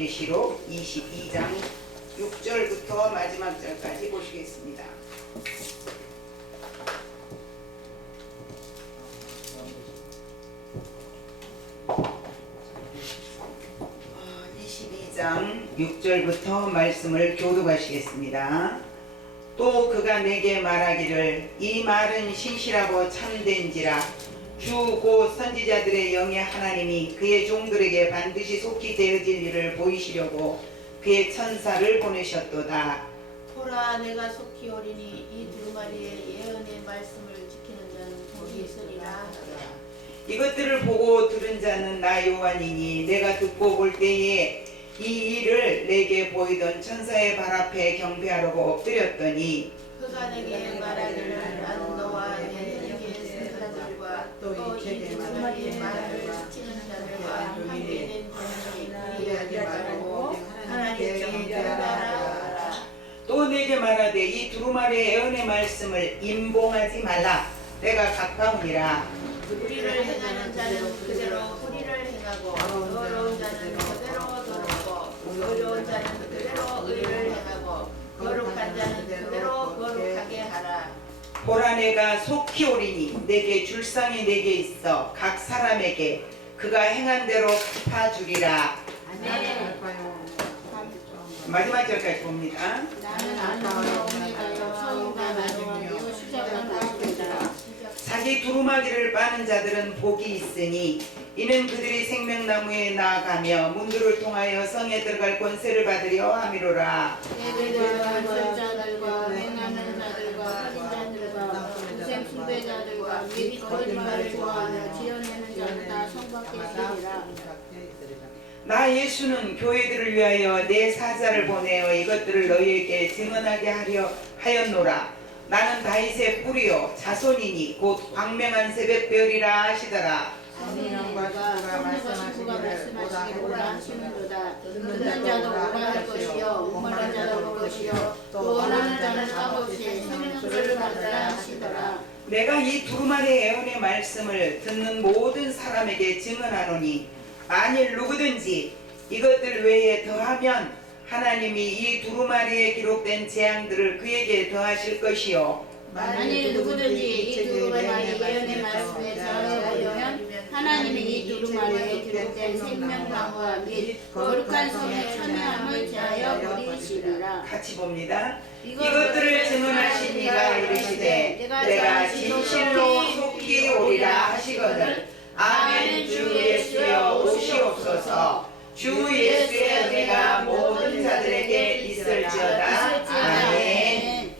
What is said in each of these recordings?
요한계시록 22장 6절부터 마지막 절까지 보시겠습니다. 장 6절부터 말씀을 교독하시겠습니다. 또 그가 내게 말하기를 이 말은 신실하고 참된지라 주 곧 선지자들의 영의 하나님이 그의 종들에게 반드시 속히 되어질 일을 보이시려고 그의 천사를 보내셨도다. 보라 내가 속히 오리니 이 두루마리의 예언의 말씀을 지키는 자는 복이 있으리라. 이것들을 보고 들은 자는 나 요한이니 내가 듣고 볼 때에 이 일을 내게 보이던 천사의 발 앞에 경배하려고 엎드렸더니 그가 내게 말하기를 나는 너와 내게 선사들과 또 이 두루마리의 말을 지키는 자들과 함께 된 자들이 그리하지 말고 하나님께 경배하라. 또 내게 말하되 이 두루마리의 예언의 말씀을 임봉하지 말라. 때가 가까우니라. 우리를 행하는 자는 그대로 우리를 행하고 더러운 자는 그대로 더럽고 의로운 자는 그대로 의를 행하고 거룩한 자는 그대로 거룩하게 하라. 보라 내가 속히 오리니 내게 줄상이 내게 있어 각 사람에게 그가 행한 대로 갚아주리라. 아멘. 마지막 절까지 봅니다. 나는 알파와 오메가요 처음과 마지막이요 시작과 마지막이다. 자기 두루마기를 빠는 자들은 복이 있으니 이는 그들이 생명나무에 나아가며 문들을 통하여 성에 들어갈 권세를 받으려 함이로라. 예배들과 절자들과 행하는 자들과 인자들과 우생 숭배자들과 및 거짓말을 좋아하며 지어내는 자는 다 성밖에 있으리라. 나 예수는 교회들을 위하여 내 사자를 보내어 이것들을 너희에게 증언하게 하려 하였노라. 나는 다윗의 뿌리요 자손이니 곧 광명한 새벽별이라 하시더라. 성령과 친구가 말씀하시기를 오라 하시는도다. 듣는 자도 오라 할 것이요 목마른 자도 올 것이요 또 원하는 자는 값없이 생명수를 받으라 하시더라. 내가 이 두루마리의 예언의 말씀을 듣는 모든 사람에게 증언하노니 만일 누구든지 이것들 외에 더하면 하나님이 이 두루마리에 기록된 재앙들을 그에게 더하실 것이요 만일 누구든지 이 두루마리의 예언의 말씀에 더하려면 하나님이 이 두루마리에 기록된 생명나무와 및 거룩한 성에 참여함을 제하여 버리시리라. 같이 봅니다. 이것들을 증언하신 이가 이르시되 내가 진실로 속히 오리라 하시거늘 아멘. 주 예수여 오시옵소서. 주 예수의 은혜가 모든 자들에게 있을지어다. 아멘.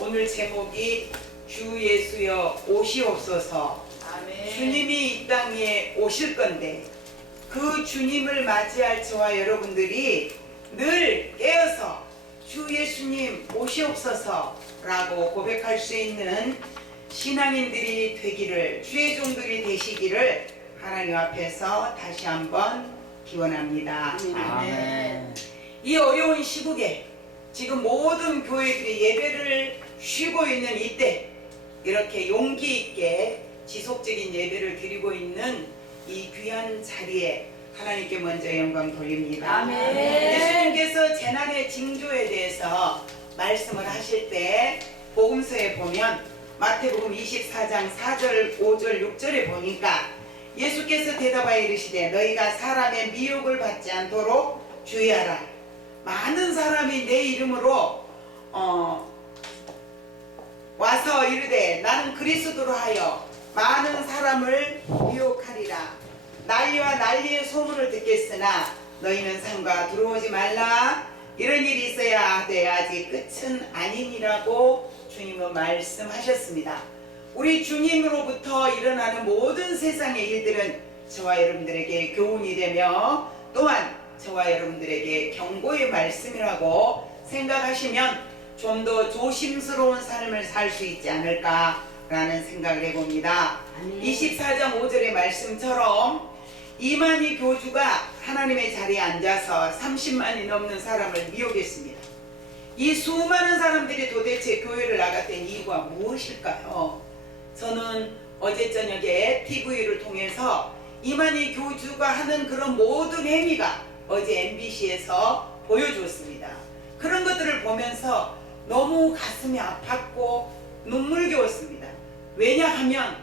오늘 제목이 주 예수여 오시옵소서. 아멘. 주님이 이 땅에 오실 건데 그 주님을 맞이할 저와 여러분들이 늘 깨어서 주 예수님 오시옵소서 라고 고백할 수 있는 신앙인들이 되기를, 주의 종들이 되시기를 하나님 앞에서 다시 한번 기원합니다. 아멘. 이 어려운 시국에 지금 모든 교회들이 예배를 쉬고 있는 이때 이렇게 용기 있게 지속적인 예배를 드리고 있는 이 귀한 자리에 하나님께 먼저 영광 돌립니다. 아멘. 예수님께서 재난의 징조에 대해서 말씀을 하실 때 복음서에 보면 마태복음 24장 4절 5절 6절에 보니까 예수께서 대답하여 이르시되 너희가 사람의 미혹을 받지 않도록 주의하라. 많은 사람이 내 이름으로 와서 이르되 나는 그리스도로 하여 많은 사람을 미혹하리라. 난리와 난리의 소문을 듣겠으나 너희는 상과 들어오지 말라. 이런 일이 있어야 하되 아직 끝은 아니니라고 주님은 말씀하셨습니다. 우리 주님으로부터 일어나는 모든 세상의 일들은 저와 여러분들에게 교훈이 되며 또한 저와 여러분들에게 경고의 말씀이라고 생각하시면 좀 더 조심스러운 삶을 살 수 있지 않을까라는 생각을 해봅니다. 24장 5절의 말씀처럼 이만희 교주가 하나님의 자리에 앉아서 30만이 넘는 사람을 미혹했습니다. 이 수많은 사람들이 도대체 교회를 나갔던 이유가 무엇일까요? 저는 어제 저녁에 TV를 통해서 이만희 교주가 하는 그런 모든 행위가 어제 MBC에서 보여주었습니다. 그런 것들을 보면서 너무 가슴이 아팠고 눈물겨웠습니다. 왜냐하면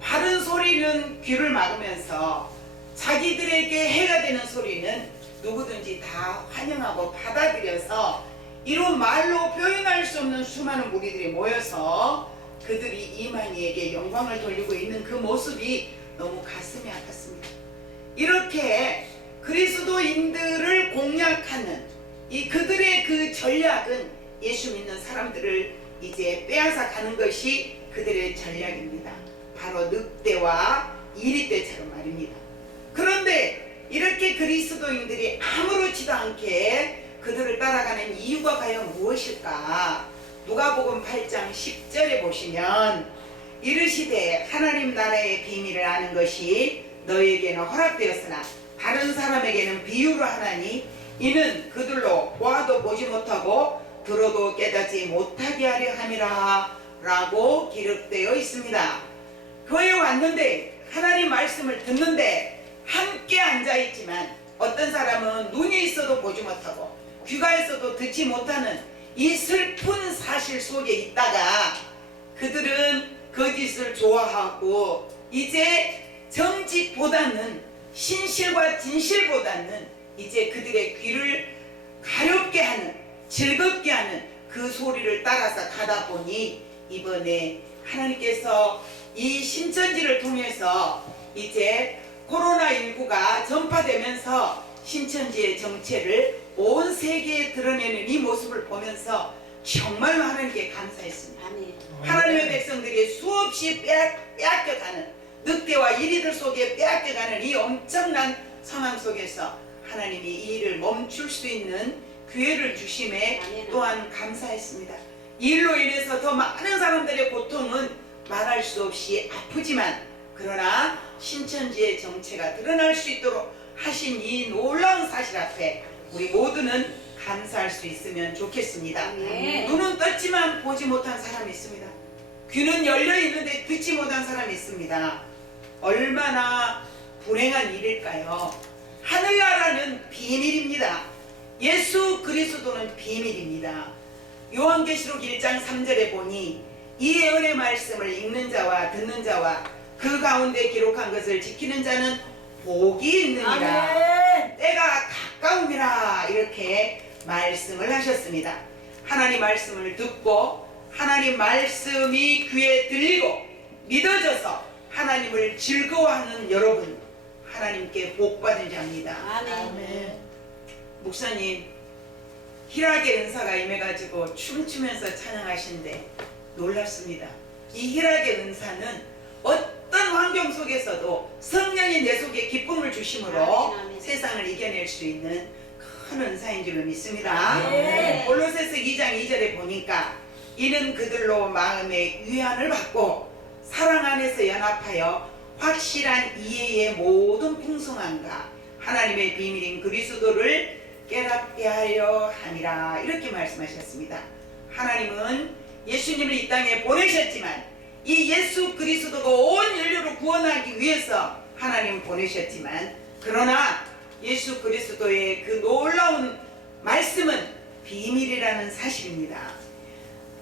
바른 소리는 귀를 막으면서 자기들에게 해가 되는 소리는 누구든지 다 환영하고 받아들여서 이런 말로 표현할 수 없는 수많은 무리들이 모여서 그들이 이만희에게 영광을 돌리고 있는 그 모습이 너무 가슴이 아팠습니다. 이렇게 그리스도인들을 공략하는 이 그들의 그 전략은 예수 믿는 사람들을 이제 빼앗아 가는 것이 그들의 전략입니다. 바로 늑대와 이리떼처럼 말입니다. 그런데 이렇게 그리스도인들이 아무렇지도 않게 그들을 따라가는 이유가 과연 무엇일까? 누가복음 8장 10절에 보시면 이르시되 하나님 나라의 비밀을 아는 것이 너희에게는 허락되었으나 다른 사람에게는 비유로 하나니 이는 그들로 보아도 보지 못하고 들어도 깨닫지 못하게 하려 함이라 라고 기록되어 있습니다. 교회에 왔는데 하나님 말씀을 듣는데 함께 앉아있지만 어떤 사람은 눈이 있어도 보지 못하고 귀가 있어도 듣지 못하는 이 슬픈 사실 속에 있다가 그들은 거짓을 좋아하고 이제 정직보다는 신실과 진실보다는 이제 그들의 귀를 가렵게 하는 즐겁게 하는 그 소리를 따라서 가다 보니 이번에 하나님께서 이 신천지를 통해서 이제 코로나19가 전파되면서 신천지의 정체를 온 세계에 드러내는 이 모습을 보면서 정말 하나님께 감사했습니다. 하나님의 백성들이 수없이 빼앗겨가는 늑대와 이리들 속에 빼앗겨가는 이 엄청난 상황 속에서 하나님이 이 일을 멈출 수 있는 기회를 주심에 또한 감사했습니다. 이 일로 인해서 더 많은 사람들의 고통은 말할 수 없이 아프지만 그러나 신천지의 정체가 드러날 수 있도록 하신 이 놀라운 사실 앞에 우리 모두는 감사할 수 있으면 좋겠습니다. 눈은 떴지만 보지 못한 사람이 있습니다. 귀는 열려있는데 듣지 못한 사람이 있습니다. 얼마나 불행한 일일까요? 하늘나라는 비밀입니다. 예수 그리스도는 비밀입니다. 요한계시록 1장 3절에 보니 이 예언의 말씀을 읽는 자와 듣는 자와 그 가운데 기록한 것을 지키는 자는 복이 있느니라. 때가 가까움이라 이렇게 말씀을 하셨습니다. 하나님 말씀을 듣고 하나님 말씀이 귀에 들리고 믿어져서 하나님을 즐거워하는 여러분 하나님께 복받은 자입니다. 아멘. 목사님 희락의 은사가 임해가지고 춤추면서 찬양하신데 놀랍습니다. 이 희락의 은사는 어떤 환경 속에서도 성령이 내 속에 기쁨을 주심으로 세상을 이겨낼 수 있는 큰 은사인 줄로 믿습니다. 골로새서 2장 2절에 보니까 이는 그들로 마음의 위안을 받고 사랑 안에서 연합하여 확실한 이해의 모든 풍성함과 하나님의 비밀인 그리스도를 깨닫게 하려 함이라 이렇게 말씀하셨습니다. 하나님은 예수님을 이 땅에 보내셨지만 이 예수 그리스도가 온 인류를 구원하기 위해서 하나님 보내셨지만 그러나 예수 그리스도의 그 놀라운 말씀은 비밀이라는 사실입니다.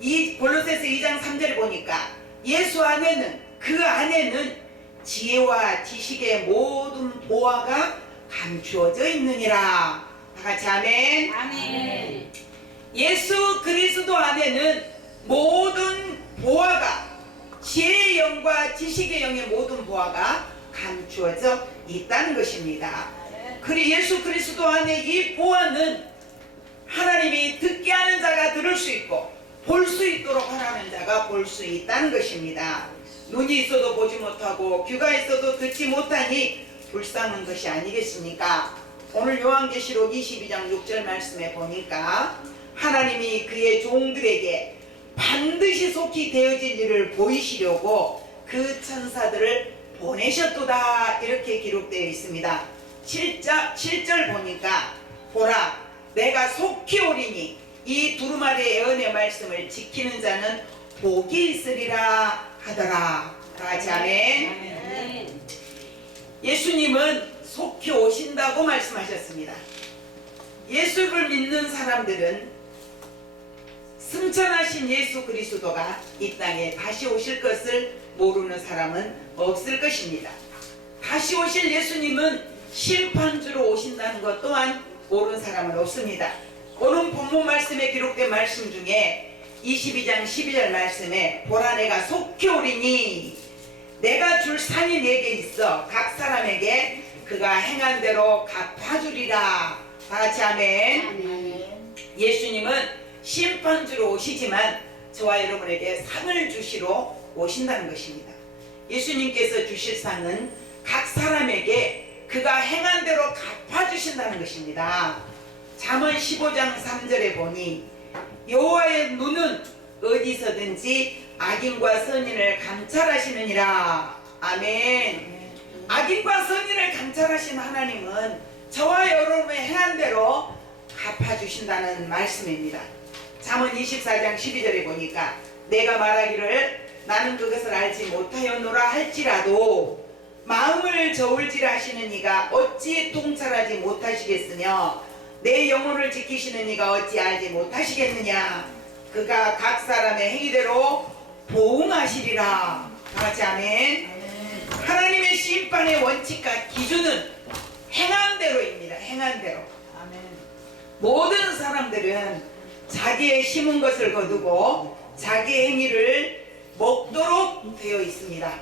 이 골로새서 2장 3절에 보니까 예수 안에는 그 안에는 지혜와 지식의 모든 보화가 감추어져 있느니라. 다같이 아멘. 아멘. 예수 그리스도 안에는 모든 보화가 지혜의 영과 지식의 영의 모든 보화가 감추어져 있다는 것입니다. 그리 예수 그리스도 안에 이 보화는 하나님이 듣게 하는 자가 들을 수 있고 볼 수 있도록 하라는 자가 볼 수 있다는 것입니다. 눈이 있어도 보지 못하고 귀가 있어도 듣지 못하니 불쌍한 것이 아니겠습니까? 오늘 요한계시록 22장 6절 말씀에 보니까 하나님이 그의 종들에게 반드시 속히 되어질 일을 보이시려고 그 천사들을 보내셨도다 이렇게 기록되어 있습니다. 7절 보니까 보라 내가 속히 오리니 이 두루마리의 예언의 말씀을 지키는 자는 복이 있으리라 하더라. 다같이 아멘. 예수님은 속히 오신다고 말씀하셨습니다. 예수를 믿는 사람들은 승천하신 예수 그리스도가 이 땅에 다시 오실 것을 모르는 사람은 없을 것입니다. 다시 오실 예수님은 심판주로 오신다는 것 또한 모르는 사람은 없습니다. 오늘 본문 말씀에 기록된 말씀 중에 22장 12절 말씀에 보라 내가 속히 오리니 내가 줄 상이 내게 있어 각 사람에게 그가 행한 대로 갚아주리라. 다같이 아멘. 예수님은 심판주로 오시지만 저와 여러분에게 상을 주시러 오신다는 것입니다. 예수님께서 주실 상은 각 사람에게 그가 행한 대로 갚아주신다는 것입니다. 잠언 15장 3절에 보니 여호와의 눈은 어디서든지 악인과 선인을 감찰하시느니라. 아멘. 악인과 선인을 감찰하신 하나님은 저와 여러분의 행한 대로 갚아주신다는 말씀입니다. 잠언 24장 12절에 보니까 내가 말하기를 나는 그것을 알지 못하였노라 할지라도 마음을 저울질 하시는 이가 어찌 통찰하지 못하시겠으며 내 영혼을 지키시는 이가 어찌 알지 못하시겠느냐. 그가 각 사람의 행위대로 보응하시리라. 다같이 아멘. 하나님의 심판의 원칙과 기준은 행한 대로입니다. 행한 대로. 모든 사람들은 자기의 심은 것을 거두고 자기의 행위를 먹도록 되어 있습니다.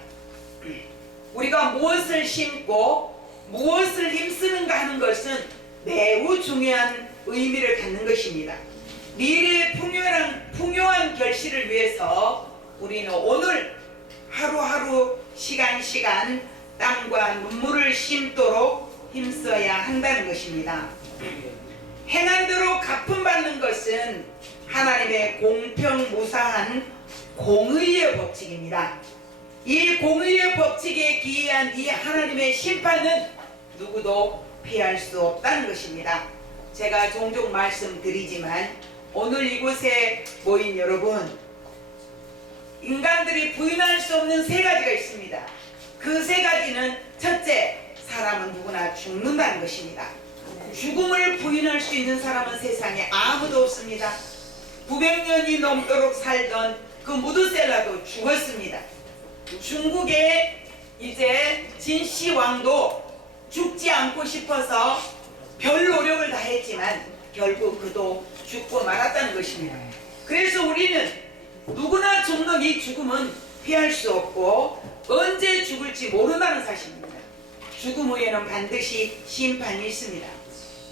우리가 무엇을 심고 무엇을 힘쓰는가 하는 것은 매우 중요한 의미를 갖는 것입니다. 미래의 풍요한 결실을 위해서 우리는 오늘 하루하루 시간 땀과 눈물을 심도록 힘써야 한다는 것입니다. 행한 대로 갚음받는 것은 하나님의 공평무사한 공의의 법칙입니다. 이 공의의 법칙에 기이한 이 하나님의 심판은 누구도 피할 수 없다는 것입니다. 제가 종종 말씀드리지만 오늘 이곳에 모인 여러분, 인간들이 부인할 수 없는 세 가지가 있습니다. 그 세 가지는 첫째, 사람은 누구나 죽는다는 것입니다. 죽음을 부인할 수 있는 사람은 세상에 아무도 없습니다. 900년이 넘도록 살던 그 무드셀라도 죽었습니다. 중국의 이제 진시 왕도 죽지 않고 싶어서 별 노력을 다했지만 결국 그도 죽고 말았다는 것입니다. 그래서 우리는 누구나 죽는 이 죽음은 피할 수 없고 언제 죽을지 모른다는 사실입니다. 죽음 후에는 반드시 심판이 있습니다.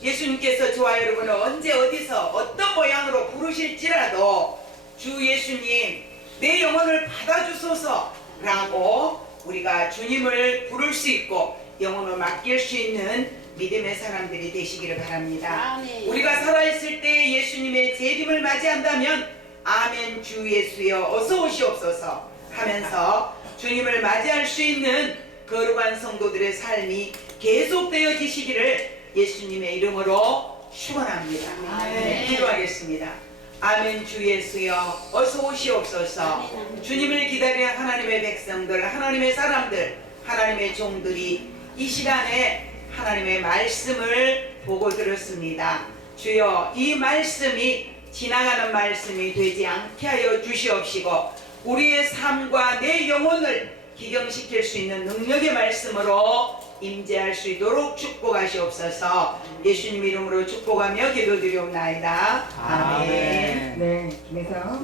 예수님께서 저와 여러분을 언제 어디서 어떤 모양으로 부르실지라도 주 예수님 내 영혼을 받아주소서 라고 우리가 주님을 부를 수 있고 영혼을 맡길 수 있는 믿음의 사람들이 되시기를 바랍니다. 아멘. 우리가 살아있을 때 예수님의 재림을 맞이한다면 아멘 주 예수여 어서 오시옵소서 하면서 주님을 맞이할 수 있는 거룩한 성도들의 삶이 계속되어지시기를 예수님의 이름으로 축원합니다. 아멘. 기도하겠습니다. 아멘. 주 예수여 어서 오시옵소서. 주님을 기다리는 하나님의 백성들, 하나님의 사람들, 하나님의 종들이 이 시간에 하나님의 말씀을 보고 들었습니다. 주여 이 말씀이 지나가는 말씀이 되지 않게 하여 주시옵시고 우리의 삶과 내 영혼을 기경시킬 수 있는 능력의 말씀으로 임재할 수 있도록 축복하시옵소서. 예수님 이름으로 축복하며 기도드리옵나이다. 아멘. 네, 그래서